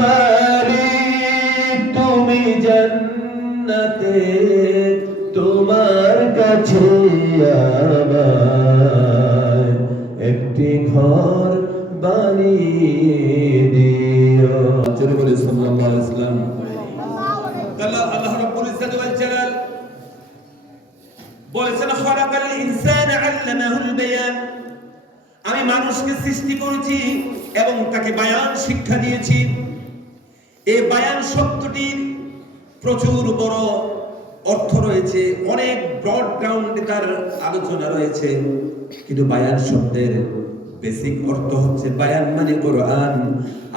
মালিক তুমি জান্নাতে তোমার কাছে আমার একটি ঘর বানিয়ে দিও। চলে বলে সাল্লাল্লাহু আলাইহি ওয়াসাল্লাম। আল্লাহ রাব্বুল ইজ্জাত ওয়াল জালাল বলেছেন খালাকাল ইনসানা আল্লামাহুল বায়ান, আমি মানুষকে সৃষ্টি করেছি এবং তাকে বায়ান শিক্ষা দিয়েছি। এই বায়ান শব্দটির প্রচুর বড় অর্থ রয়েছে, অনেক ব্রড গ্রাউন্ডে তার আলোচনা রয়েছে, কিন্তু বায়ান শব্দের বেসিক অর্থ হচ্ছে বায়ান মানে কোরআন।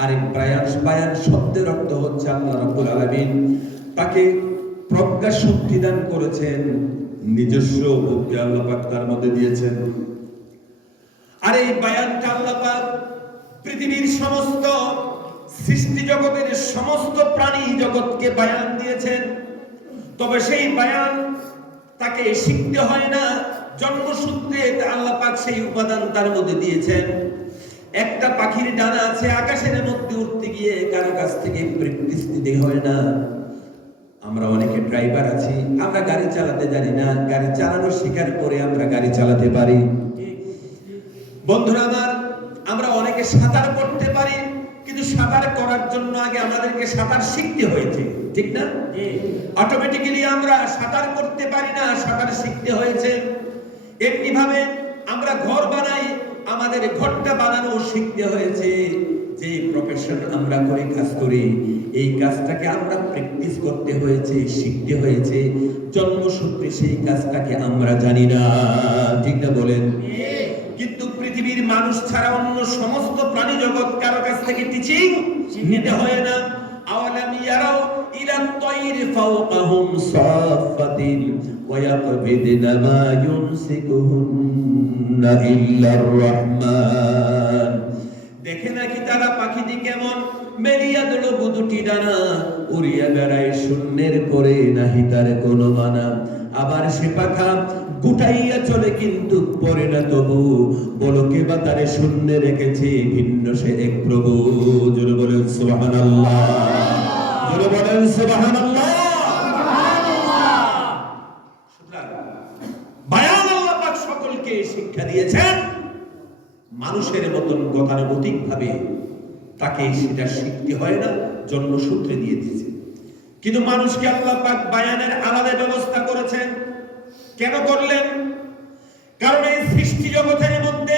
আর এই বায়ান শব্দের অর্থ হচ্ছে আল্লাহ রাব্বুল আলামিন তাকে প্রজ্ঞা শক্তি দান করেছেন, নিজস্ব বুদ্ধি আল্লাহ পাক তার মধ্যে দিয়েছেন। আর এই বায়ানটা আল্লাহ পাক পৃথিবীর সমস্ত সৃষ্টি জগতের সমস্ত প্রাণী জগৎকে বায়ান দিয়েছেন। তবে সেই বায়ান তাকে শিখতে হয় না, জন্মসূত্রে আল্লাহ পাক সেই উপাদান তার মধ্যে দিয়েছেন। একটা পাখির ডানা আছে, আকাশের মধ্যে উঠতে গিয়ে কারো কাছ থেকে প্র্যাকটিস নিতে হয় না। আমরা অনেকে ড্রাইভার আছি, আমরা গাড়ি চালাতে জানি না, গাড়ি চালানো শেখার পরে আমরা গাড়ি চালাতে পারি। বন্ধুরা আমার, আমরা অনেকে সাঁতার করতে পারি, কিন্তু সাঁতার করার জন্য আগে আমাদেরকে সাঁতার শিখতে হয়েছে, ঠিক না? অটোমেটিক্যালি আমরা সাঁতার করতে পারি না, সাঁতার শিখতে হয়েছে। এমনি ভাবে আমরা ঘর বানাই, আমাদের ঘরটা বানানো শিখতে হয়েছে। যে প্রফেশন আমরা করে কাজ করি, এই কাজটাকে আমরা প্র্যাকটিস করতে হয়েছে, শিখতে হয়েছে। জন্মসূত্রে সেই কাজটাকে আমরা জানি না, ঠিক না বলেন? কিন্তু পৃথিবীর মানুষ ছাড়া অন্য সমস্ত প্রাণী জগৎ কারো কাছ থেকে টিচিং নিতে হয় না। আওয়ালাম ইয়ারাও ইলাত তায়রি ফাওকাহুম সাফাতিন ওয়া ইয়াকবিদনা মা ইউমসিকুহুন্না ইল্লার রহমান। দেখে নাকি তারা পাখিটি কেমন মেলিয়া দিল দুটি ডানা, উড়িয়া বেড়ায় শূন্যের করে, নাহি তার কোনো মানা। আবার সে পাখা গুটাইয়া চলে কিন্তু পরে না তবু, বলো কে বা তারে শূন্যে রেখেছে, ভিন্ন সে এক প্রভু। জোরে বলেন সুবহানাল্লাহ, জোরে বলেন সুবহানাল্লাহ। সুতরাং বায়ান আল্লাহ পাক সকলকে শিক্ষা দিয়েছেন, মানুষের মতন গতানুগতিক ভাবে তাকে সেটা শিখতে হয় না, জন্মসূত্রে দিয়ে দিয়েছে। কিন্তু মানুষকে আল্লাহ পাক বায়ানের আলাদা ব্যবস্থা করেছেন। কেন করলেন? কারণ এই সৃষ্টি জগতের মধ্যে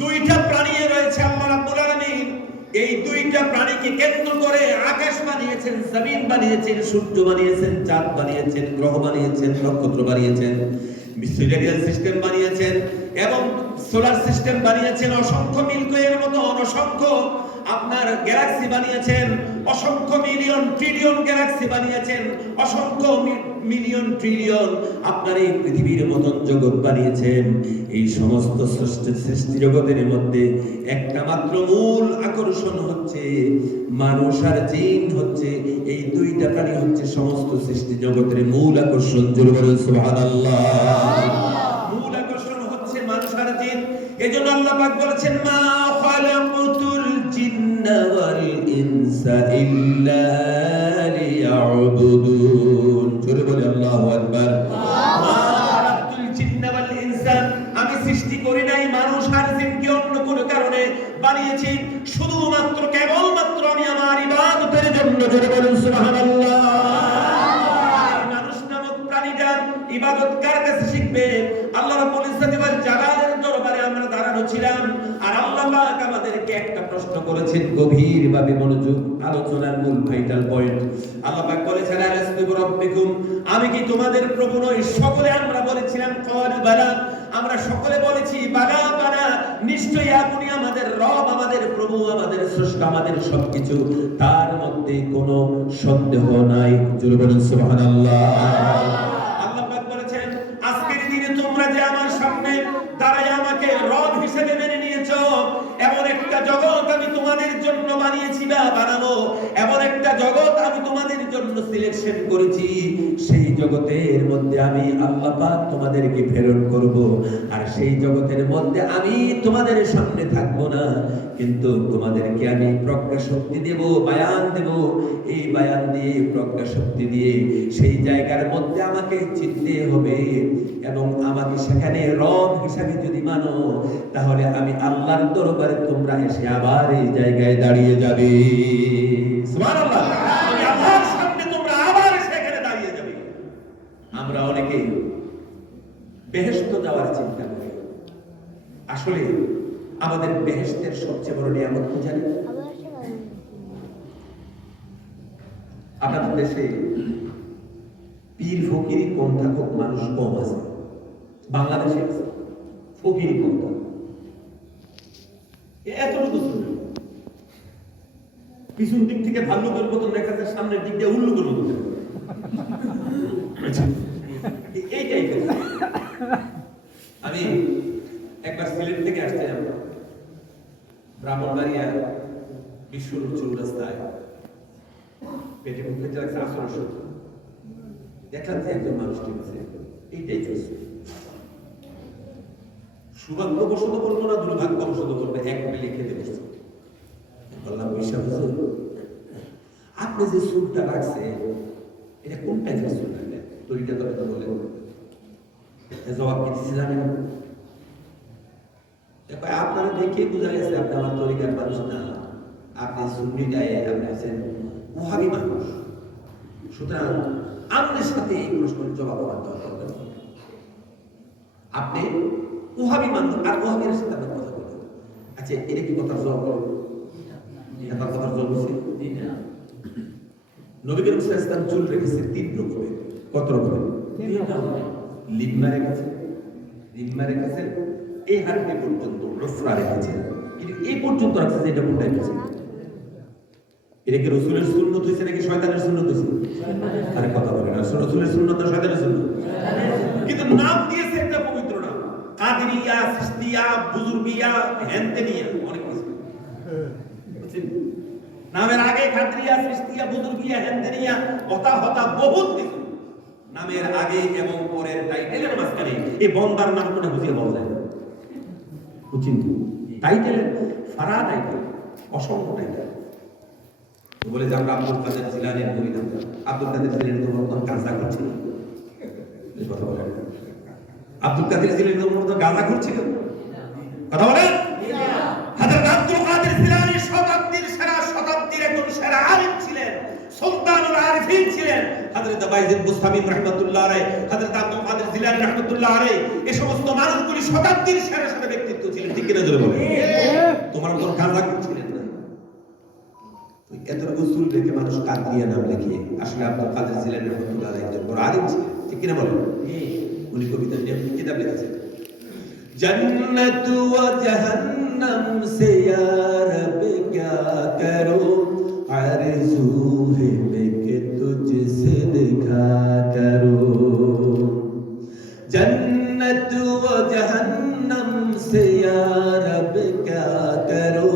দুইটা প্রাণী রয়েছে আল্লাহ রাব্বুল আলামিন। এই দুইটা প্রাণীকে কেন্দ্র করে আকাশ বানিয়েছেন, জমিন বানিয়েছেন, সূর্য বানিয়েছেন, চাঁদ বানিয়েছেন, গ্রহ বানিয়েছেন, নক্ষত্র বানিয়েছেন, সিরিয়াল সিস্টেম বানিয়েছেন এবং সোলার সিস্টেম বানিয়েছেন। অসংখ্য মিল্কওয়ের মতো অসংখ্য আপনার গ্যালাক্সি বানিয়েছেন, অসংখ্য মিলিয়ন ট্রিলিয়ন গ্যালাক্সি বানিয়েছেন, অসংখ্য মিলিয়ন ট্রিলিয়ন আপনার এই পৃথিবীর মতন জগৎ বানিয়েছেন। এই সমস্ত সৃষ্টি জগতের মধ্যে একটা মাত্র মূল আকর্ষণ হচ্ছে মানুষ আর জিন, হচ্ছে এই দুইটা প্রাণী হচ্ছে সমস্ত সৃষ্টি জগতের মূল আকর্ষণ। জোরে বলেন সুবহানাল্লাহ। মূল আকর্ষণ হচ্ছে মানুষ আর জিন। এজন্য আল্লাহ পাক বলেছেন মা খালাকুতুল জিন্না ওয়াল ইনসা ইল্লা লিয়াবুদুন। জোরে বলে আল্লাহু আকবার। মা খালাকুতুল জিন্না ওয়াল ইনসা, আমি সৃষ্টি করি নাই মানুষ আর জিনকে অন্য কোনো কারণে বানিয়েছি, শুধুমাত্র কেবলমাত্র আমি আমার ইবাদতের জন্য। জোরে বলেন সুবহানাল্লাহ। মানুষ নামক প্রাণীটা ইবাদত কার কাছে শিখবে? আল্লাহ রাব্বুল ইজ্জাত ওয়াল জালালের দরবারে আমরা দাঁড়ানো ছিলাম, আর আল্লাহ পাক আমাদেরকে একটা প্রশ্ন করেছেন, গভীরভাবে মনোযোগ, আলোচনার মূল ভাইটাল পয়েন্ট। আল্লাহ পাক বলেছেন আলাস্তু বিরাব্বিকুম, আমি কি তোমাদের প্রভু নই? সকলে আমরা বলেছিলাম ক্বালু বালা, আমরা সকলে বলেছি বালা বালা, নিশ্চয়ই আপনি আমাদের রব, আমাদের প্রভু, আমাদের স্রষ্টা, আমাদের সবকিছু, তার মধ্যে কোনো সন্দেহ নাই। জোরে বলেন সুবহানাল্লাহ। আল্লাহ পাক বলেছেন আজকের দিনে তোমরা যে আমার সামনে দাঁড়ায় আমাকে রব হিসেবে মেনে নিয়েছো, এমন একটা জগৎ আমি তোমাদের জন্য বানিয়েছি বা বানাবো, এমন একটা জগৎ আমি তোমাদের জন্য সিলেকশন করেছি, সেই জগতের মধ্যে আমি আল্লাহ পাক তোমাদেরকে প্রেরণ করব। আর সেই জগতের মধ্যে আমি তোমাদের সামনে থাকবো না, কিন্তু তোমাদেরকে আমি প্রজ্ঞা শক্তি দেব, বায়ান দেব। এই বায়ান দিয়ে, প্রজ্ঞা শক্তি দিয়ে সেই জায়গার মধ্যে আমাকে চিনতে হবে, এবং আমাকে সেখানে রব হিসাবে যদি মানো, তাহলে আমি আল্লাহর দরবারে তোমরা এসে আবার এই জায়গায় দাঁড়িয়ে যাবে। সুবহানাল্লাহ। আমি আল্লাহর সামনে তোমরা আবার সেখানে দাঁড়িয়ে যাবে। আমরা অনেকে বেহেশত যাওয়ার চিন্তা করি, আসলে আমাদের বেহেশতের সবচেয়ে বড় নিয়ামত কি জানেন? আপনাদের দেশে পীর ফকিরি কম থাকুক, মানুষ কম আছে। বাংলাদেশে ফকিরি কম থাকুক, এতটুকু পিছন দিক থেকে ভাল্লুকের মতন দেখা যায়, সামনের দিক দিয়ে উল্লুকের মতন। এই টাইপের। আমি একবার সিলেট থেকে আসছিলাম, ব্রাহ্মণবাড়িয়া বিশ্বরূপ চৌরাস্তায় পেটে মুখে যাচ্ছে আসল সত্য, দেখলাম যে একজন মানুষ ঠিক আছে। এই টাইপের সৌভাগ্যবশত করবো না দুর্ভাগ্যবশত করবো, এক মিলে খেতে বসছে। বললাম, বিশ্বাস আপনি যে সুরটা রাখছে এটা কোন টাইপের সুর রাখলেন? তরিকা তবে তো বলে জবাব দিচ্ছি জানেন, আপনারা দেখে বোঝা গেছে আপনি আমার তরিকার মানুষ না, আপনি সুন্নি গায়ে আপনি আছেন ওহাবি মানুষ। সুতরাং আপনার সাথে এই প্রশ্নের জবাব আমার দরকার নেই। আপনি ওহাবি মানুষ, আর ওহাবির সাথে আপনি কথা বলেন। আচ্ছা, এটা কি কথা জবাব করবো? এটা কথার জবাব হচ্ছে নবী করিম সাল্লাল্লাহু আলাইহি ওয়াসাল্লাম চুল রেখেছে 3 রকমের। কত রকমের? 3 রকমের। লিম্মা রেখেছে, লিম্মা রেখেছে এই হাড়ি পর্যন্ত, রফরা রেখেছে, কিন্তু এই পর্যন্ত রাখছে যে এটা কোনটা রেখেছে। এটা কি রাসূলের সুন্নাত হইছে নাকি শয়তানের সুন্নাত হইছে? আরে কথা বলেন না, রাসূলের সুন্নাত না শয়তানের সুন্নাত? কিন্তু নাম দিয়েছে একটা পবিত্র নাম, কাদেরিয়া, সিস্তিয়া, বুজুর্গিয়া, হেনতেনিয়া, অনেক কিছু। নামের আগে কাদেরিয়া, সিস্তিয়া, বুজুর্গিয়া, হেনতেনিয়া, হতা হতা বহুত কিছু। নামের আগে এবং পরের টাইটেলের মাঝখানে এই বন্দার নাম কোনটা বুঝিয়ে বলা যায়? বুঝছেন? টাইটেল ফারা টাইটেল, অসংখ্য টাইটেল। বলে যে আমরা আব্দুল কাদের জিলানীর মুরিদ। আব্দুল কাদের জিলানী তো মূলত গাঁজা করছিল, এই কথা বলেন। আব্দুল কাদের জিলানী তো মূলত গাঁজা করছিল, কথা বলেন। হযরত আব্দুল কাদের জিলানী শতাব্দীর সেরা, শতাব্দীর একজন সেরা আলিম ছিলেন, সুলতানুল আরিফিন ছিলেন। হযরত বাইজিদ বুস্তামি রাহমাতুল্লাহ আলাইহি, হযরত আব্দুল কাদের জিলানী রাহমাতুল্লাহ আলাইহি, এই সমস্ত মানুষগুলি শতাব্দীর সেরা সেরা ব্যক্তিত্ব ছিলেন। ঠিক কিনা জোরে বলেন? তোমার মত গাঁজা করছিলেন না। এত রসুল দেখে মানুষ কাদিয়া নাম লিখে, আসলে আব্দুল কাদের জিলানী রাহমাতুল্লাহ আলাইহি একজন বড় আলিম ছিলেন। ঠিক কিনা বলেন? উনি কবিতা নিয়ে কিতাব লিখেছেন, जन्नत व जहन्नम से या रब क्या करो, आरज़ू है मैं कि तुझसे दिखा करो। जन्नत व जहन्नम से या रब क्या करो,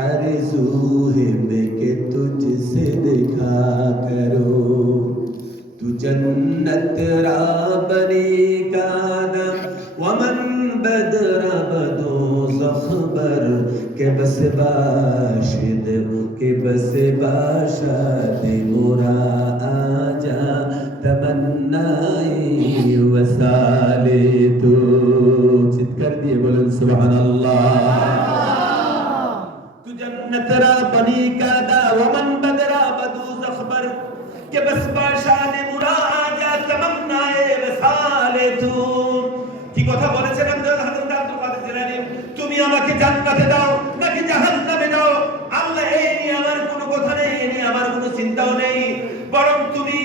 आरज़ू है मैं कि तुझसे दिखा करो। तू जन्नत रा बनी का दम वमन बदरा बदो ज़ख़बर के बस बाशिद के बस बाशाद मोरा आजा तमन्नाए वसाले तू। चित्कार दिए बोलन सुभानअल्लाह। तू जन्नत रा बनी का दा वमन बदरा बदो ज़ख़बर के बस बाशाद मोरा आजा तमन्नाए वसाले तू। কি কথা বলেছেন হযরত আব্দুল কাদের জিলানী? তুমি আমাকে জান্নাতে দাও নাকি জাহান্নামে দাও, আল্লাহ এই নিয়ে আমার কোনো কথা নেই, এই নিয়ে আমার কোনো চিন্তাও নেই। বরং তুমি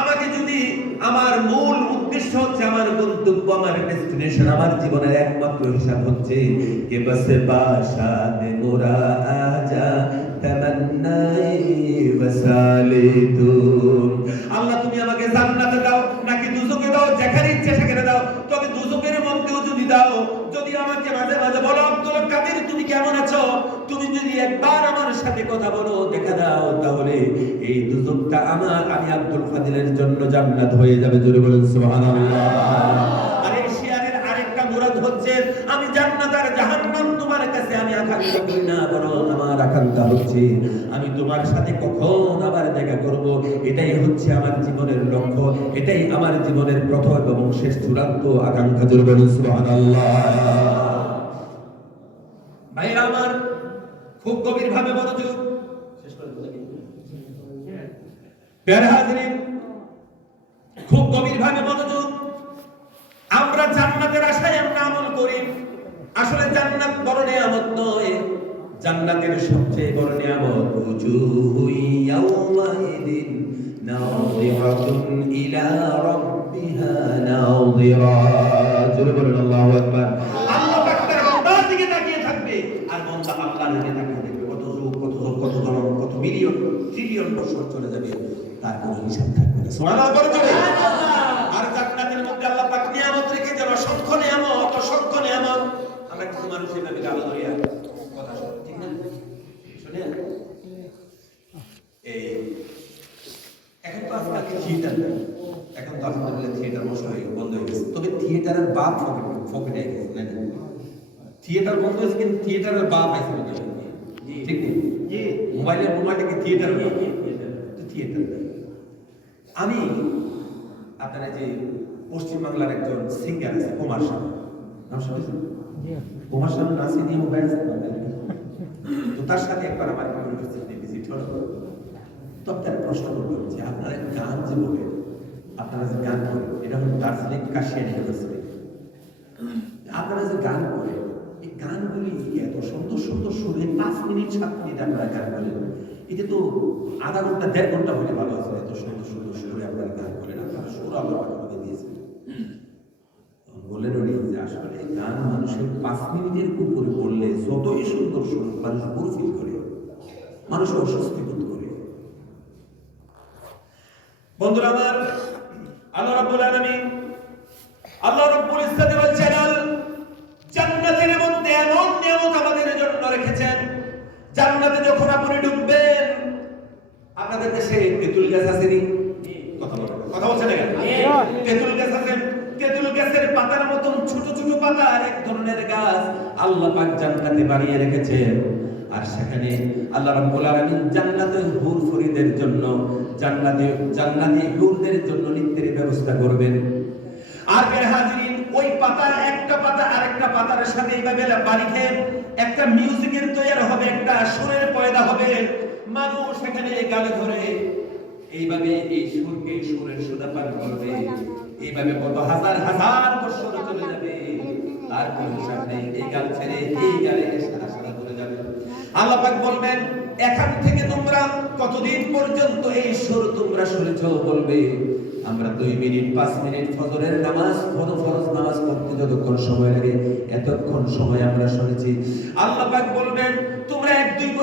আমাকে যদি, আমার মূল উদ্দেশ্য হচ্ছে, আমার গন্তব্য, আমার ডেস্টিনেশন, আমার জীবনের একমাত্র হিসাব হচ্ছে কে বসে বাশাদে মোরা আজা তামান্নাই ওয়াসালে তু। আল্লাহ তুমি আমাকে জান্নাতে দাও নাকি দুজকে দাও, যেখানে ইচ্ছে সেখানে দাও, তবে দুজকের মধ্যেও যদি দাও, যদি আমাকে মাঝে মাঝে বলো আব্দুল কাদের তুমি কেমন আছো, তুমি যদি একবার আমার সাথে কথা বলো, দেখা দাও, তাহলে এই দুজকটা আমার, আমি আব্দুল ফাদিলের জন্য জান্নাত হয়ে যাবে। জোরে বলেন সুবহানাল্লাহ। আর এই শিয়ারের আরেকটা মুরাদ হচ্ছে, আমি জান্নাত আর জাহান্নাম তোমার কাছে আমি আকাঙ্ক্ষা করি না, বরং আমার আকাঙ্ক্ষা হচ্ছে আমি তোমার সাথে কখন আবার দেখা করব। এটাই হচ্ছে আমার জীবনের লক্ষ্য, এটাই আমার জীবনের প্রথম এবং শেষ চূড়ান্ত আকাঙ্ক্ষা। জোরে বলেন সুবহানাল্লাহ। ভাইরা আমার, খুব গভীর ভাবে মনোযোগ, প্যারা হাজিরিন, খুব গভীর ভাবে মনোযোগ। আমরা জান্নাতের আশায় আমরা আমল করি, আসলে জান্নাত বড় নিয়ামত নয়, জান্নাতের সবচেয়ে বড় নিয়ামত উজুহু ইয়াওমাইদিন নাযিরাতুন ইলা রাব্বিহা নাযিরা। জোরে বলেন আল্লাহু আকবার। আল্লাহ পাক তার বান্দার দিকে তাকিয়ে থাকবে, আর বান্দা আল্লাহর দিকে তাকিয়ে থাকবে। কত যুগ, কত যুগ, কত জনম, কত মিলিয়ন, ট্রিলিয়ন বছর চলে যাবে, তার কোনো হিসাব থাকবে না। সুবহানাল্লাহ বলে চলে। আর জান্নাতের মধ্যে আল্লাহ পাক নিয়ামত রেখেছেন, অসংখ্য নিয়ামত, অসংখ্য নিয়ামত। আমরা কিছু মানুষ এভাবে গাল ধরিয়া কথা শুনি, ঠিক না? শুনে এই এখন তো আজকাল থিয়েটার নেই, এখন তো আলহামদুলিল্লাহ থিয়েটার বন্ধ হয়ে গেছে, তবে থিয়েটারের বাপ ফকেটে গেছে না? থিয়েটার বন্ধ হয়েছে, কিন্তু থিয়েটারের বাপ আছে, ঠিক নেই? মোবাইলটাকে থিয়েটার, থিয়েটার। আমি আপনারা যে পশ্চিমবাংলার একজন সিঙ্গার আছে কুমার শানু, নাম শুনেছেন? কুমার শানু নাচে নিয়ে মোবাইল, তো তার সাথে একবার আমার ইউনিভার্সিটিতে ভিজিট হলো। তো আপনারা প্রশ্ন করবেন যে আপনারা গান যে বলেন, আপনারা যে গান করেন, এটা হলো দার্জিলিং কাশিয়ান ইউনিভার্সিটি, আপনারা যে গান করেন, এই গানগুলি এত সুন্দর সুন্দর সুরে 5 মিনিট 7 মিনিট আপনারা গান বলেন, এটা তো আধা ঘন্টা 1.5 ঘন্টা হলে ভালো আছে। এত সুন্দর সুন্দর সুরে আপনারা গান করেন, আপনারা সুর আল্লাহ আমাকে দিয়েছেন। বললেন উনি যে আসলে গান মানুষের 5 মিনিটের উপরে বললে যতই সুন্দর সুর, মানুষ বোর ফিল করে, মানুষ অস্বস্তি বোধ করে। বন্ধুরা আমার, আল্লাহ রাব্বুল আলামিন, আল্লাহ রাব্বুল ইজ্জত ওয়াল জালাল জান্নাতের মধ্যে এমন নিয়ামত আমাদের জন্য রেখেছেন। জান্নাতে যখন আপনি ঢুকবেন, আপনাদের দেশে তেঁতুল গাছ আছে নি? কথা বলছেন না কেন? তেঁতুল গাছ আছে, তেঁতুল গাছের পাতার মতন ছোট ছোট পাতার এক ধরনের গাছ আল্লাহ পাক জান্নাতে বানিয়ে রেখেছেন। আর সেখানে আল্লাহ রাব্বুল আলামিন জান্নাতে হুর ফরিদের জন্য, জান্নাতি হুরদের জন্য নিত্যের ব্যবস্থা করবেন। আর প্রিয় হাজিরিন, ওই পাতা, একটা পাতা আরেকটা পাতার সাথে এইভাবে বাঁধে একটা মিউজিকের তৈরি হবে, একটা সুরের পয়দা হবে। মানুষ সেখানে গালে ধরে এইভাবে এই সুরকে, সুরের সুদা পান করবে। এইভাবে কত হাজার হাজার বছর চলে যাবে, আর কোন হিসাব নেই। এই গাল ছেড়ে এই গালে সারা সারা চলে যাবে। আল্লাহ পাক বলবেন, এখান থেকে তোমরা কতদিন পর্যন্ত এই সুর তোমরা শুনেছো? বলবে আমরা 2 মিনিট 5 মিনিট ফজরের নামাজ, ফরজ নামাজ পড়তে যতক্ষণ সময় লাগে এতক্ষণ সময় আমরা শুনেছি। আল্লাহ পাক বলবেন, তোমরা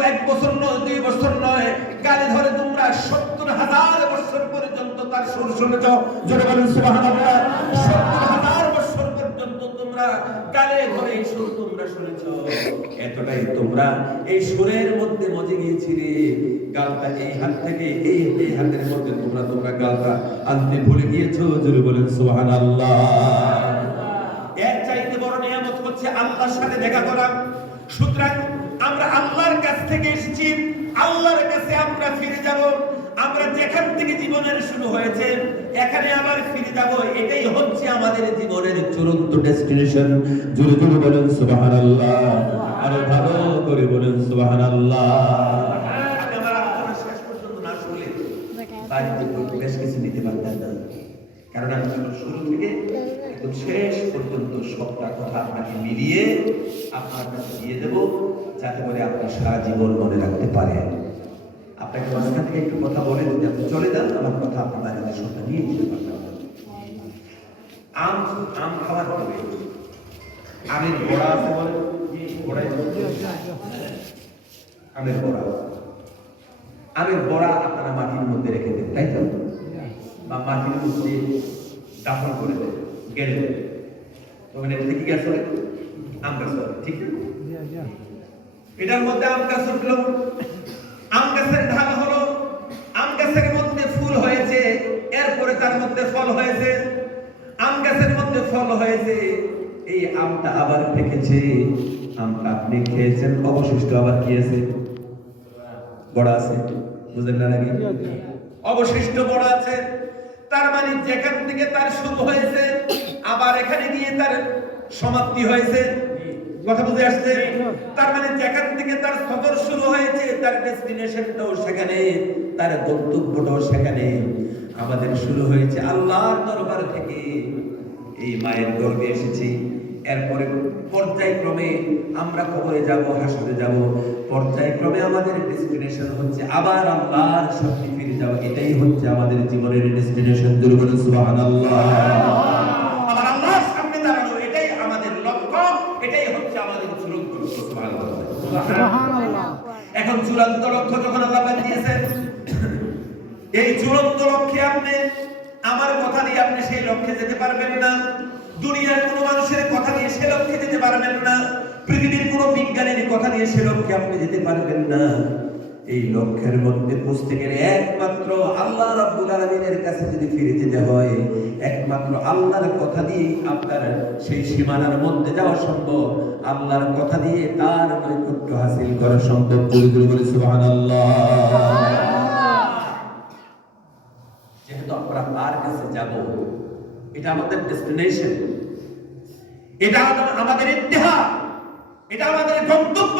1 বছর নয়, 2 বছর নয়, গালে ধরে তোমরা 70,000 বছর পর্যন্ত তার সুর শুনেছো। জোরে বলেন সুবহানাল্লাহ। 70,000 বছর পর্যন্ত তোমরা গালে ধরে এই সুর তোমরা শুনেছো। এতটাই তোমরা এই সুরের মধ্যে মজে গিয়েছিলে, গালটা এই হাত থেকে এই হাতের মধ্যে তোমরা গালটা আনতে ভুলে গিয়েছো। জোরে বলেন সুবহানাল্লাহ। এর চাইতে বড় নিয়ামত হচ্ছে আল্লাহর সাথে দেখা করা। সুতরাং আমরা আল্লাহর কাছ থেকে এসেছি, আল্লাহর কাছে আমরা ফিরে যাব। আমরা যেখান থেকে জীবনের শুরু হয়েছে এখানে আবার ফিরে যাব, এটাই হচ্ছে আমাদের জীবনের চূড়ান্ত ডেস্টিনেশন। জোরে জোরে বলেন সুবহানাল্লাহ, আরো ভালো করে বলেন সুবহানাল্লাহ। আমি আমার আলোচনা শেষ পর্যন্ত না শুনলে বাড়িতে বেশ কিছু নিতে পারতেন না, কারণ আমি শুরু থেকে একদম শেষ পর্যন্ত সবটা কথা আপনাকে মিলিয়ে আপনার কাছে দিয়ে দেব, যাতে করে আপনি সারা জীবন মনে রাখতে পারেন। আপনাকে মাঝখান থেকে একটু কথা বলে যদি আপনি চলে যান, আমার কথা আপনার কাছে সবটা নিয়ে দিতে পারবেন। আম খাওয়ার পরে আমের বড়া আছে, বলে আমের বড়া আপনারা মাটির মধ্যে রেখে দেন, তাই তো? বা মাটির মধ্যে দাফন করে দেন, গেড়ে দেন, তখন এটা কি গাছ হবে? আম গাছ হবে, ঠিক না? এটার মধ্যে আম গাছ উঠলো, আম গাছের ঢাল হলো, আম গাছের মধ্যে ফুল হয়েছে, এরপরে তার মধ্যে ফল হয়েছে, আম গাছের মধ্যে ফল হয়েছে, এই আমটা আবার পেকেছে, আমটা আপনি খেয়েছেন, অবশিষ্ট আবার কি আছে? বড় আছে। বুঝলেন না নাকি? অবশিষ্ট বড় আছে। তার মানে যেখান থেকে তার শুরু হয়েছে আবার এখানে গিয়ে তার সমাপ্তি হয়েছে। কথা বুঝে আসছে? তার মানে যেখান থেকে তার সফর শুরু হয়েছে তার ডেস্টিনেশনটাও সেখানে, তার গন্তব্যটাও সেখানে। আমাদের শুরু হয়েছে আল্লাহর দরবার থেকে, এই মায়ের গর্ভে এসেছি, এরপরে পর্যায়ক্রমে আমরা কবরে যাব, হাসরে যাব, পর্যায়ক্রমে আমাদের ডেস্টিনেশন হচ্ছে আবার আল্লাহর সামনে ফিরে যাওয়া। এটাই হচ্ছে আমাদের জীবনের ডেস্টিনেশন। জোরে বলুন সুবহানাল্লাহ। আবার আল্লাহর সামনে দাঁড়ানো, এটাই আমাদের লক্ষ্য, এটাই হচ্ছে আমাদের চূড়ান্ত লক্ষ্য। সুবহানাল্লাহ। এখন চূড়ান্ত লক্ষ্য যখন আল্লাহ দিয়েছেন, এই চূড়ান্ত লক্ষ্যে আপনি আমার কথা দিয়ে আপনি সেই লক্ষ্যে যেতে পারবেন না, দুনিয়ার কোন মানুষের কথা দিয়ে সে লক্ষ্যে যেতে পারবেন না, পৃথিবীর কোন বিজ্ঞানীর কথা দিয়ে সে লক্ষ্যে আপনি যেতে পারবেন না। এই লক্ষ্যের মধ্যে পৌঁছতে গেলে একমাত্র আল্লাহ রাব্বুল আলামিনের কাছে যদি ফিরে যেতে হয়, একমাত্র আল্লাহর কথা দিয়ে আপনার সেই সীমানার মধ্যে যাওয়া সম্ভব, আল্লাহর কথা দিয়ে তার নৈকট্য হাসিল করা সম্ভব। জোরে জোরে বলে সুবহানাল্লাহ। যেহেতু আমরা তার কাছে যাব, এটা আমাদের ডেস্টিনেশন, এটা আমাদের ইন্তেহা, এটা আমাদের গন্তব্য।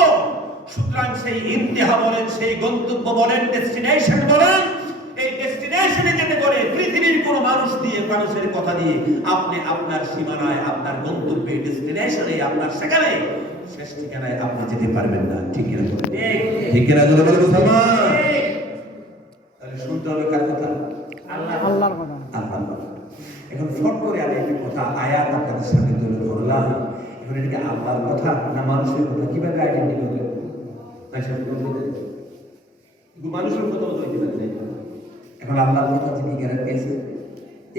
সুতরাং সেই ইন্তেহা বলেন, সেই গন্তব্য বলেন, ডেস্টিনেশন বলেন, এই ডেস্টিনেশনে যেতে করে পৃথিবীর কোন মানুষ দিয়ে, মানুষের কথা দিয়ে আপনি আপনার সীমানায়, আপনার গন্তব্যে, ডেস্টিনেশনে, আপনার সেখানে শেষ ঠিকানায় আপনি যেতে পারবেন না। ঠিক কিনা? ঠিক কিনা? জোরে বলে মুসলমান। তাহলে শুনতে হবে কার কথা? আল্লাহর কথা। আল্লাহর কথা। এখন শর্ট করে আমি একটা কথা আয়াত আপনাদের সামনে তুলে ধরলাম। এখন এটাকে আল্লাহর কথা না মানুষের কথা কিভাবে আইডেন্টি করবেন? মানুষের কথা বলতে পারি না। এখন আল্লাহর কথা যে গ্যারান্টি আছে,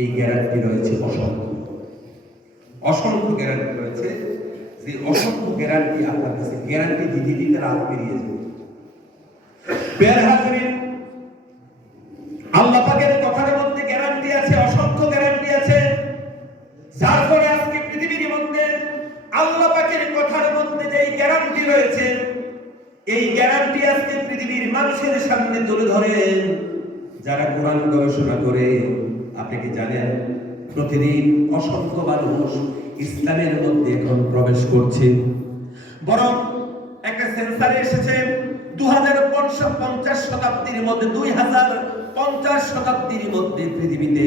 এই গ্যারান্টি রয়েছে অসংখ্য, অসংখ্য গ্যারান্টি রয়েছে। যে অসংখ্য গ্যারান্টি আপনার কাছে গ্যারান্টি দিতে দিতে রাত পেরিয়ে যাবে। বের হাজিরিন, আল্লাহ পাকের কথার মধ্যে গ্যারান্টি আছে, অসংখ্য গ্যারান্টি আছে। যার ফলে আজকে পৃথিবীর মধ্যে আল্লাহ পাকের কথার মধ্যে যেই গ্যারান্টি রয়েছে, এই গ্যারান্টি আজকে পৃথিবীর মানুষের সামনে তুলে ধরেন যারা কোরআন গবেষণা করে। আপনি কি জানেন প্রতিদিন অসংখ্য মানুষ ইসলামের মধ্যে এখন প্রবেশ করছে? বরং একটা সেন্সারে এসেছে 2050 শতাব্দীর মধ্যে, 2050 শতাব্দীর মধ্যে পৃথিবীতে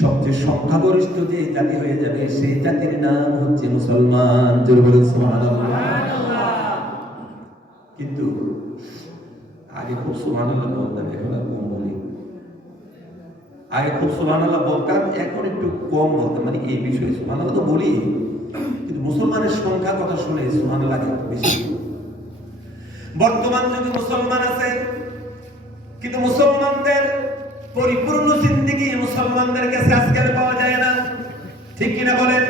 সবচেয়ে সংখ্যাগরিষ্ঠ যে জাতি হয়ে যাবে সেই জাতির নাম হচ্ছে মুসলমান। জোরে বলুন সুবহানাল্লাহ। কিন্তু আগে খুব সুবহানাল্লাহ বলতাম, এখন আর কম বলি। আগে খুব সুবহানাল্লাহ বলতাম, এখন একটু কম বলতাম। মানে এই বিষয়ে সুবহানাল্লাহ তো বলি, কিন্তু মুসলমানের সংখ্যা কথা শুনে সুবহানাল্লাহ বেশি। বর্তমান যুগে মুসলমান আছে, কিন্তু মুসলমানদের পরিপূর্ণ জিন্দেগি মুসলমানদের কাছে আজকাল পাওয়া যায় না। ঠিক কিনা বলেন?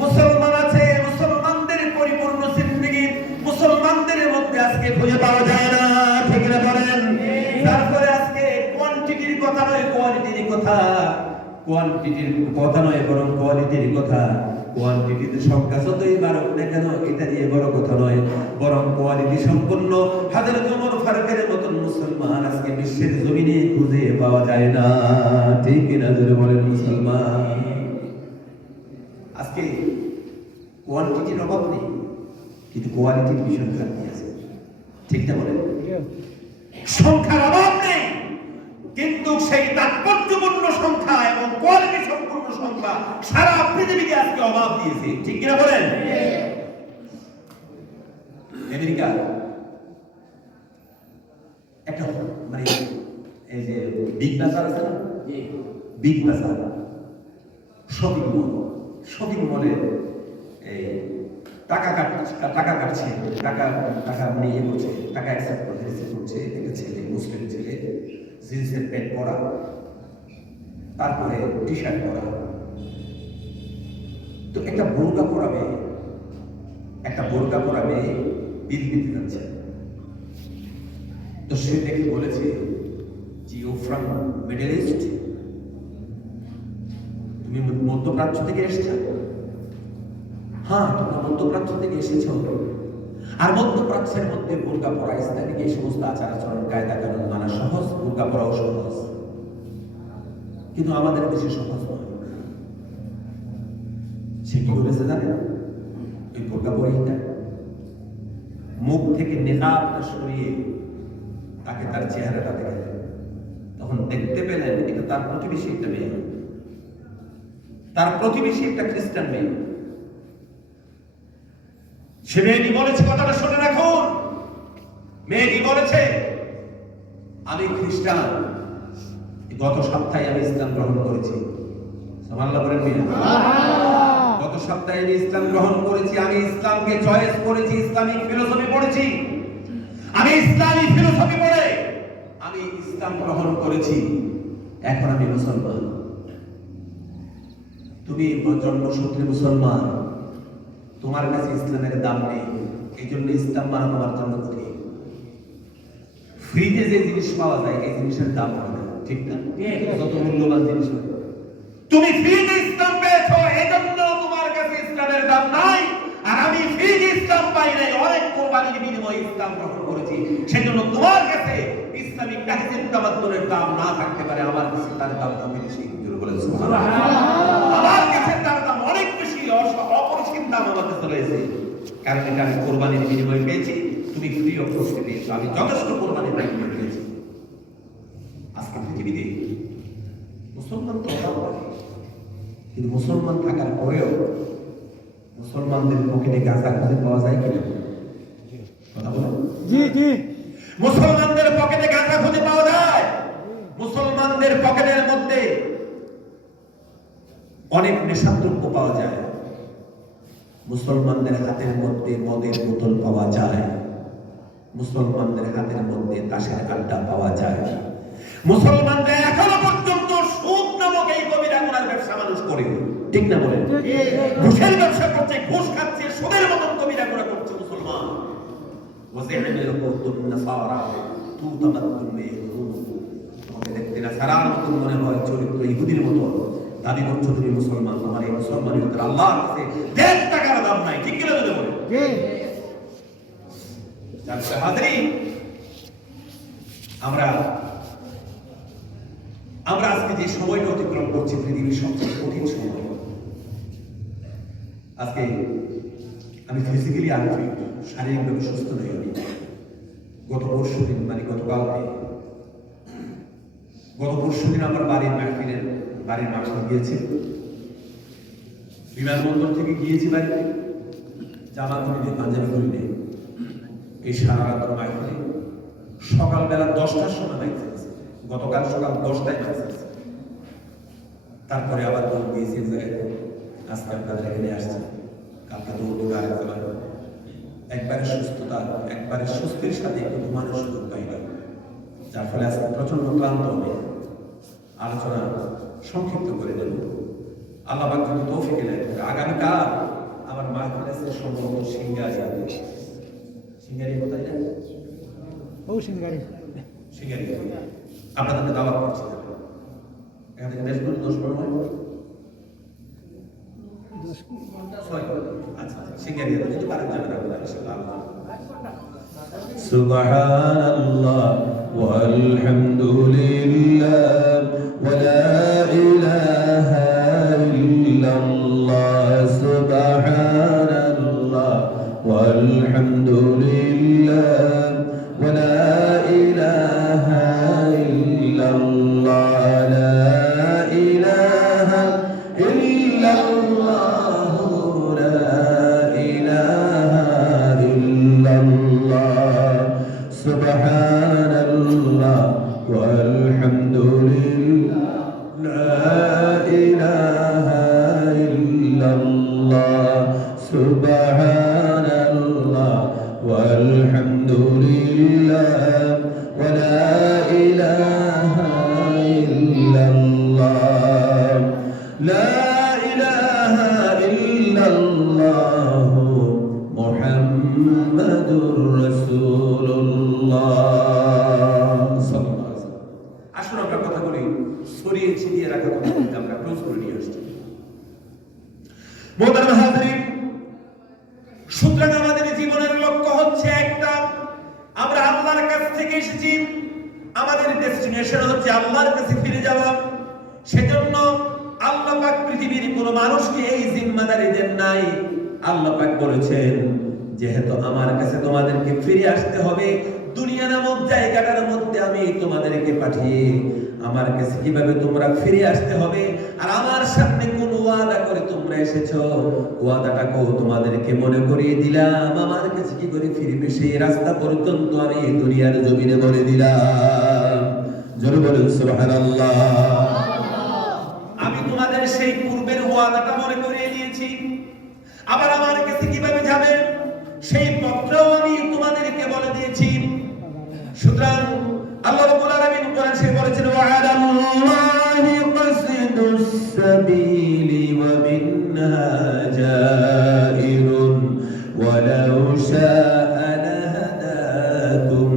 মুসলমান আছে, মুসলমানদের পরিপূর্ণ জিন্দেগি মুসলমানদের মধ্যে আজকে খুঁজে পাওয়া যায় না। ঠিক কিনা বলেন? তারপরে আজকে কোয়ান্টিটির কথা নয়, কোয়ালিটির কথা, কোয়ান্টিটির কথা নয় বরং কোয়ালিটির কথা। কোয়ান্টিটিতে সংখ্যা যতই বাড়ুক না কেন, এটা দিয়ে বড় কথা নয়, বরং কোয়ালিটি সম্পন্ন হযরত ওমর ফারুকের মতন মুসলমান আজকে বিশ্বের জমিনে খুঁজে পাওয়া যায় না। ঠিক কিনা? জোরে বলেন মুসলমান। আজকে কোয়ান্টিটির অভাব নেই, কিন্তু কোয়ালিটির ভীষণ ঘাটতি আছে। ঠিক না বলেন? সংখ্যার অভাব নেই, কিন্তু সেই তাৎপর্যপূর্ণ সংখ্যা এবং কোয়ালিটি সম্পূর্ণ সংখ্যা সারা পৃথিবীকে আজকে অভাব দিয়েছে। ঠিক কিনা বলেন? আমেরিকা একটা মানে এই যে বিগ বাজার আছে না, বিগ বাজার শপিং মলে এই টাকা কাটছে, টাকা নিয়ে করছে, টাকা অ্যাকসেপ্ট করছে, রিসিভ করছে। একটা ছেলে, মুসলিম ছেলে, জিন্সের প্যান্ট পরা, তারপরে টি শার্ট পরা, তো একটা বোরকা পরা মেয়ে বিল দিতে যাচ্ছে। তো সে দেখে বলেছে, জি ও ফ্রম মিডল ইস্ট, তুমি মধ্যপ্রাচ্য থেকে এসেছো? হ্যাঁ, তোমরা মধ্যপ্রাচ্য থেকে এসেছো। আর মধ্যপ্রাচ্যের মধ্যে বোরকা পরা, ইসলামিক এই সমস্ত আচার আচরণ কায়দা কানুন মানা সহজ, বোরকা পরাও সহজ, কিন্তু আমাদের দেশে সহজ নয়। সে কি করেছে জানেন? ওই বোরকা পরিহিতা মুখ থেকে নেকাবটা সরিয়ে তাকে তার চেহারাটা দেখে, তখন দেখতে পেলেন এটা তার প্রতিবেশী একটা মেয়ে, তার প্রতিবেশী একটা খ্রিস্টান মেয়ে। সে মেয়েটি বলেছে, কথাটা শুনে রাখুন, মেয়েটি বলেছে, আমি খ্রিস্টান, গত সপ্তাহে আমি ইসলাম গ্রহণ করেছি। সুবহানাল্লাহ বলেন মেয়ে, গত সপ্তাহে আমি ইসলাম গ্রহণ করেছি, আমি ইসলামকে চয়েস করেছি, ইসলামিক ফিলোসফি পড়েছি, আমি ইসলামিক ফিলোসফি পড়ে আমি ইসলাম গ্রহণ করেছি, এখন আমি মুসলমান। তুমি জন্মসূত্রে মুসলমান, তোমার কাছে ইসলামের দাম নেই, এই জন্য ইসলাম মানা তোমার জন্য কঠিন। ফ্রিতে যে জিনিস পাওয়া যায় এই জিনিসের দাম হয় না, ঠিক না? যত মূল্যবান জিনিস হয়, তুমি ফ্রিতে ইসলাম পেয়েছো, এই জন্য তোমার কাছে ইসলামের দাম নাই। আর আমি ফ্রিতে ইসলাম পাই নাই, অনেক কোরবানির বিনিময়ে ইসলাম গ্রহণ করেছি, সেজন্য তোমার কাছে ইসলামিক তাহজিব তামাদ্দুনের দাম না থাকতে পারে, আমার কাছে তার দাম কম বেশি। বলে সুবহানাল্লাহ, আমার কাছে তার দাম অনেক বেশি, অপরিসীম দাম আমার কাছে রয়েছে, কারণ এটা আমি কোরবানির বিনিময়ে পেয়েছি, তুমি ফ্রি অফ কস্টে পেয়েছো, আমি যথেষ্ট কোরবানির বিনিময়ে পেয়েছি। আজকে পৃথিবীতে মুসলমান তো অভাব করে, কিন্তু মুসলমান থাকার পরেও মুসলমানদের পকেটে গাঁজা খুঁজে পাওয়া যায় কিনা? কথা বলো। জি জি, মুসলমানদের পকেটে গাঁজা খুঁজে পাওয়া যায়, মুসলমানদের পকেটের মধ্যে অনেক নেশাদ্রব্য পাওয়া যায়, মুসলমানদের হাতের মধ্যে মদের বোতল পাওয়া যায়, মুসলমানদের হাতের মধ্যে তাসের আড্ডা পাওয়া যায়, মুসলমানদের এখনো পর্যন্ত সুদ নামক এই কবিরা গুনার ব্যবসা মানুষ করে, ঠিক না বলেন? ঘুষের ব্যবসা করছে, ঘুষ খাচ্ছে, সুদের মতন কবিরা গুনাহ করছে মুসলমান। ওয়াজি'আল কুতুব নাসারা তু তামাদ্দুন বিহুম, তোমাকে দেখতে নাসারার মতন মনে হয়, চরিত্র ইহুদির মতো দাবি করছো তুমি মুসলমান, তোমার এই মুসলমানের ভিতরে আল্লাহর কাছে 1.5 টাকার দাম নাই, ঠিক কি না বলে? ঠিক। জানতে হাজরিন, আমরা আজকে যে সময়টা অতিক্রম করছি পৃথিবীর সবচেয়ে কঠিন সময়। আজকে আমি ফিজিক্যালি আনফিট, শারীরিকভাবে সুস্থ নই। আমি গত পরশুদিন আমার বাড়ির মাঠে গিয়েছি, বিমানবন্দর থেকে গিয়েছি বাড়িতে, জামা খুলে পাঞ্জাবি খুলে নেই, এই সারা রাত মাইকে সকালবেলা 10টার সময় মাইক আছে, গতকাল সকাল 10টায় মাইক আছে, তারপরে আবার গিয়েছি আজকে আপনাদের এখানে আসছে, কালকে দৌড় একবারে সুস্থতা, একবারে সুস্থির সাথে একটু ঘুমানোর সুযোগ পাইলাম, যার ফলে আজকে প্রচন্ড ক্লান্ত হবে। আলোচনা সংক্ষিপ্ত করে দেব, আল্লাহ পাক যদি তৌফিক দেন। আগামীকাল আমার মাহফিল আছে সম্ভবত সিঙ্গারি কোথায় যায়? সিঙ্গারি আপনাদেরকে দাওয়াত করছি, এখান থেকে বেশ দূর 10 মিনিট, আচ্ছা সিঙ্গারি যদি পারেন যাবেন আপনারা ইনশাআল্লাহ। সুবহানাল্লাহ ওয়ালহামদুলিল্লাহ ওয়ালা ইলাহা ইল্লাল্লাহ, সুবহানাল্লাহ ওয়ালহামদুলিল্লাহ ওয়ালা ইলাহা ইল্লাল্লাহ, লা ইলাহা ইল্লাল্লাহ, লা ইলাহা ইল্লাল্লাহ, সুবহানাল্লাহ ওয়ালহামদুলিল্লাহ, লা ইলাহা ইল্লাল্লাহ, সুবহানাল্লাহ ওয়ালহামদুলিল্লাহ ওয়ালা ইলাহা ইল্লাল্লাহ, লা ইলাহা ইল্লাল্লাহ মুহাম্মাদুর আসুন আমরা কথাগুলি ছড়িয়ে ছিটিয়ে রাখা কথা বলতে আমরা ক্লোজ করে নিয়ে আসছি। মোহতারাম হাজরিন, সুতরাং আমাদের জীবনের লক্ষ্য হচ্ছে একটা, আমরা আল্লাহর কাছ থেকে এসেছি, আমাদের ডেস্টিনেশন হচ্ছে আল্লাহর কাছে ফিরে যাওয়া। সেজন্য আল্লাহ পাক পৃথিবীর কোন মানুষকে এই জিম্মাদারি দেন নাই। আল্লাহ পাক বলেছেন, যেহেতু আমার কাছে তোমাদেরকে ফিরে আসতে হবে, দুনিয়া নামক জায়গাটার মধ্যে আমি তোমাদেরকে পাঠিয়ে আমার কাছে কিভাবে তোমরা ফিরে আসতে হবে, আর আমার সামনে কোন ওয়াদা করে তোমরা এসেছো, ওয়াদাটাকেও তোমাদেরকে মনে করিয়ে দিলাম। আমার কাছে কি করে ফিরবে সেই রাস্তা পর্যন্ত আমি দুনিয়ার জমিনে বলে দিলাম। জোরে বলুন সুবহানাল্লাহ। আমি তোমাদের সেই পূর্বের ওয়াদাটা মনে করিয়ে দিয়েছি। আবার আমার কাছে কিভাবে যাবেন সেই পথটাও আমি তোমাদেরকে বলে দিয়েছি। সুতরাং আল্লাহ রাব্বুল আলামিন কোরআন শরীফে বলেছেন, ওয়া আলাল্লাহি কাসিদুস সাবিলি ওয়া মিনহা জাইরুন ওয়া লাউ শাআ লাহাদাকুম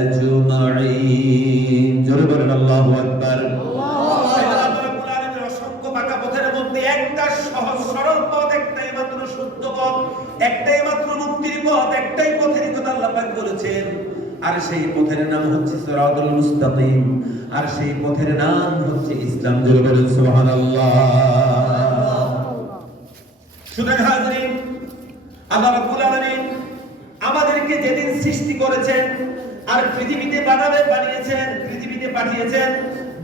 আজমাইন। জোরে বলেন আল্লাহু আকবার। আল্লাহু রাব্বুল আলামিনের অসংখ্য বাঁকা পথের মধ্যে একটা সহজ সরল পথ, একটাই মাত্র সত্য পথ, একটাই মাত্র মুক্তির পথ, একটাই পথের কথা আল্লাহ পাক বলেছেন। আর সেই পথের নাম হচ্ছে সিরাতুল মুস্তাকিম, আর সেই পথের নাম হচ্ছে ইসলাম। জোরে বলেন সুবহানাল্লাহ। সুতরাং হাজরিন, আল্লাহ রাব্বুল আলামিন আমাদেরকে যেদিন সৃষ্টি করেছেন আর পৃথিবীতে বানিয়েছেন, পৃথিবীতে পাঠিয়েছেন,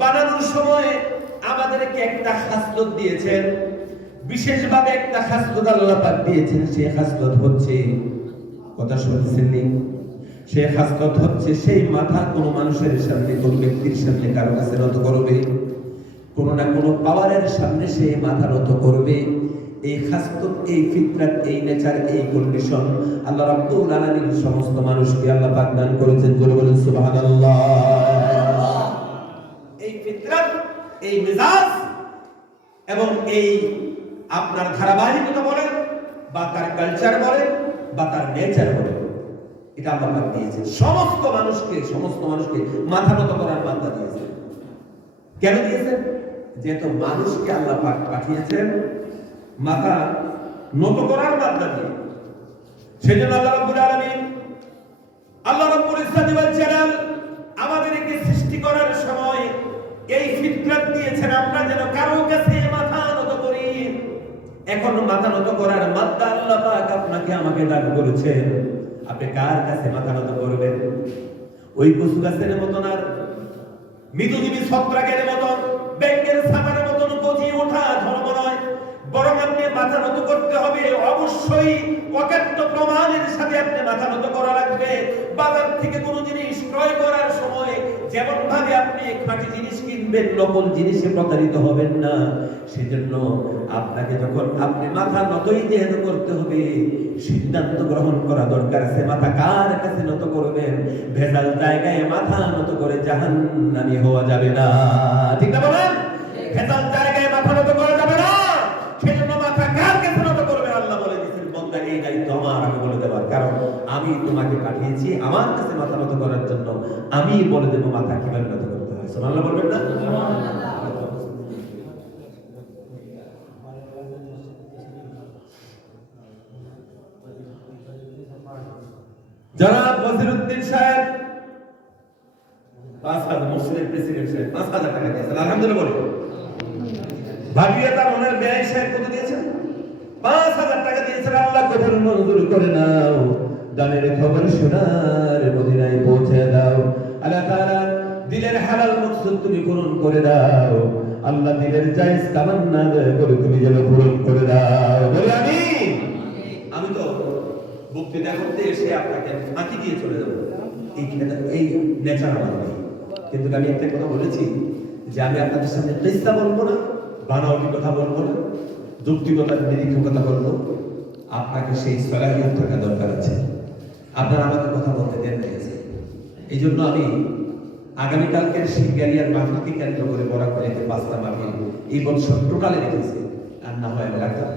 বানানোর সময় আমাদেরকে একটা খাসলত দিয়েছেন, বিশেষভাবে একটা খাসলত আল্লাহ পাক দিয়েছেন। সেই খাসলত হচ্ছে, কথা শুনছেন নি, সেই খাসলত হচ্ছে সেই মাথা কোন মানুষের সামনে, কোন ব্যক্তির সামনে কারো কাছে নত করবে, কোন না কোন পাওয়ারের সামনে সে মাথা নত করবে। এই খাসলত, এই ফিতরাত, এই নেচার, এই কন্ডিশন আল্লাহ রাব্বুল আলামিন সমস্ত মানুষকে আল্লাহ পাক দান করেছেন। জোরে বলেন সুবহানাল্লাহ। এই ফিতরাত, এই মেজাজ এবং এই আপনার ধারাবাহিকতা বলেন বা তার কালচার বলেন বা তার নেচার বলেন, এটা আল্লাহ পাক দিয়েছেন সমস্ত মানুষকে মাথা নত করার বান্দা দিয়েছেন। কেন দিয়েছেন? যেহেতু মানুষকে আল্লাহ পাক পাঠিয়েছেন মাথা নত করার বান্দা দিয়ে। সেজন্য আল্লাহ রাব্বুল আলামিন, আল্লাহ রাব্বুল ইজ্জত ওয়াল জালাল আমাদেরকে সৃষ্টি করার সময় এই ফিতরাত দিয়েছেন আমরা যেন কারো কাছে মাথা নত করি। এখন মাথা নত করার মাত্রা আল্লাহ পাক আপনাকে আমাকে দান করেছেন। আপনি কার কাছে মাথা নত করবেন? ওই কচু গাছের মতন আর মৃতজীবী ছত্রাকের মতন, ব্যাংকের ছাতার মতন গজিয়ে ওঠা ধর্ম নয়, বরং আপনি মাথা নত করতে হবে অবশ্যই অকাট্য প্রমাণের সাথে আপনি মাথা নত করা লাগবে। বাজার থেকে কোনো জিনিস ক্রয় করার সময় যেমন ভাবে আপনি খাঁটি জিনিস কিনবেন, নকল জিনিসে প্রতারিত হবেন না। সেজন্য আপনাকে যখন আপনি মাথা নতই যেহেতু করতে হবে, সিদ্ধান্ত গ্রহণ করা দরকার আছে মাথা কার কাছে নত করবেন। ভেজাল জায়গায় মাথা নত করে জাহান্নামী হওয়া যাবে না, ঠিক না বলেন? ভেজাল জায়গায় মাথা নত করা যাবে না। সেজন্য মাথা কার কাছে নত করবে? আল্লাহ বলে দিয়েছেন, বান্দা এই দায়িত্ব আমার, আমি বলে দেবার, কারণ আমি তোমাকে পাঠিয়েছি আমার কাছে মাথা নত করার জন্য। আমি বলে দেব মাথা কিভাবে নত করতে হয়। সুবহানাল্লাহ বলবেন না? জনাব ওয়াজিরউদ্দিন সাহেব ৫,০০০ মুসলিম প্রেসিডেন্ট সাহেব ৫,০০০ টাকা দিয়েছেন, আলহামদুলিল্লাহ বলে। ভাবিয়া তার ওনার ব্যয় সাহেব কত দিয়েছেন? ৫,০০০ টাকা দিয়েছেন। আল্লাহ কবুল মঞ্জুর করে নাও, দানের খবর সোনার মদিনায় পৌঁছে দাও। আল্লাহ তাআলা দিলের হালাল মাকসুদ তুমি পূরণ করে দাও। আল্লাহ দিলের জায়েজ তামান্না করে তুমি যেন পূরণ করে দাও। বলি আমিন। আমি তো বক্তৃতা করতে এসে আপনাকে ফাঁকি দিয়ে চলে যাবো, এই নেচার আমার নেই। কিন্তু আমি একটা কথা বলেছি যে আমি আপনাদের সামনে কিস্সা বলবো না, বানাওয়াটি কথা বলবো না, যৌক্তিকতার নিরীক্ষ কথা বলবো। আপনাকে সেই সলাহিয়ত থাকা দরকার আছে। আপনারা আমাকে কথা বলতে দেন দিয়েছে। এই জন্য আমি আগামীকালকের শিবগালিয়ার মাহফিলকে কেন্দ্র করে বরাকবিলিতে ৫টা মাহফিল এই বছর টোটালে রেখেছে। আর না হয় আমি রাখতাম।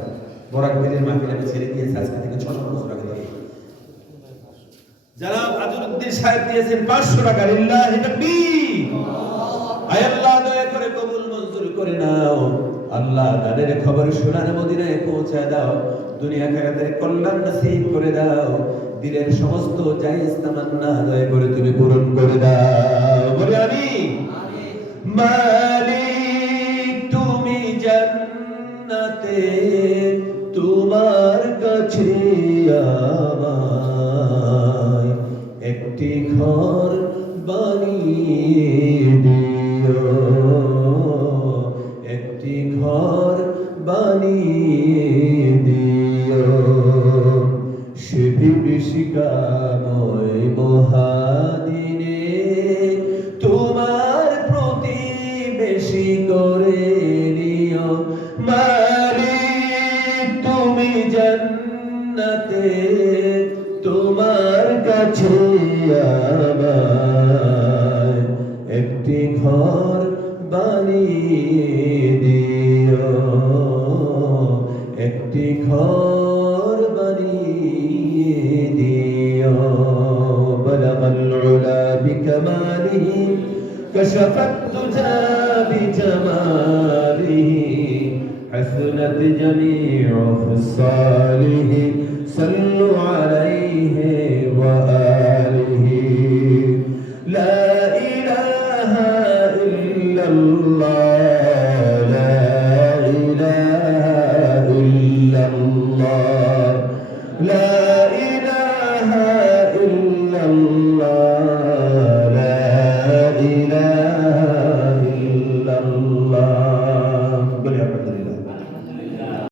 বরাকবিলির মাহফিল আমি ছেড়ে দিয়েছি আজকে থেকে ৬ বছর আগে থেকে। জনাব আজিজউদ্দিন সাহেব দিয়েছেন ৫০০ টাকা। লিল্লাহি তাকবীর। করে নাও আল্লাহ তাদের খবর সোনার মদিনায় পৌঁছে দাও দুনিয়া আখিরাতের কল্যাণ নসিব করে দাও দিলের সমস্ত জায়েজ তামান্না দয়া করে তুমি পূরণ করে দাও বলে আমিন মালিক তুমি জান্নাতে তোমার কাছে আমায় একটি ঘর বানিয়ে দিও একটি ঘর বানিয়ে দিও সে বিভীষিকাময় মহাদিনে তোমার প্রতিবেশী করে নিও মালিক তুমি জান্নাতে তোমার কাছে আমায় একটি ঘর বানিয়ে দিও একটি ঘর বানিয়ে দিও বলাগাল উলা বিকামালিহি كشفت الدجى بجماله حسنت جميع خصاله صلوا على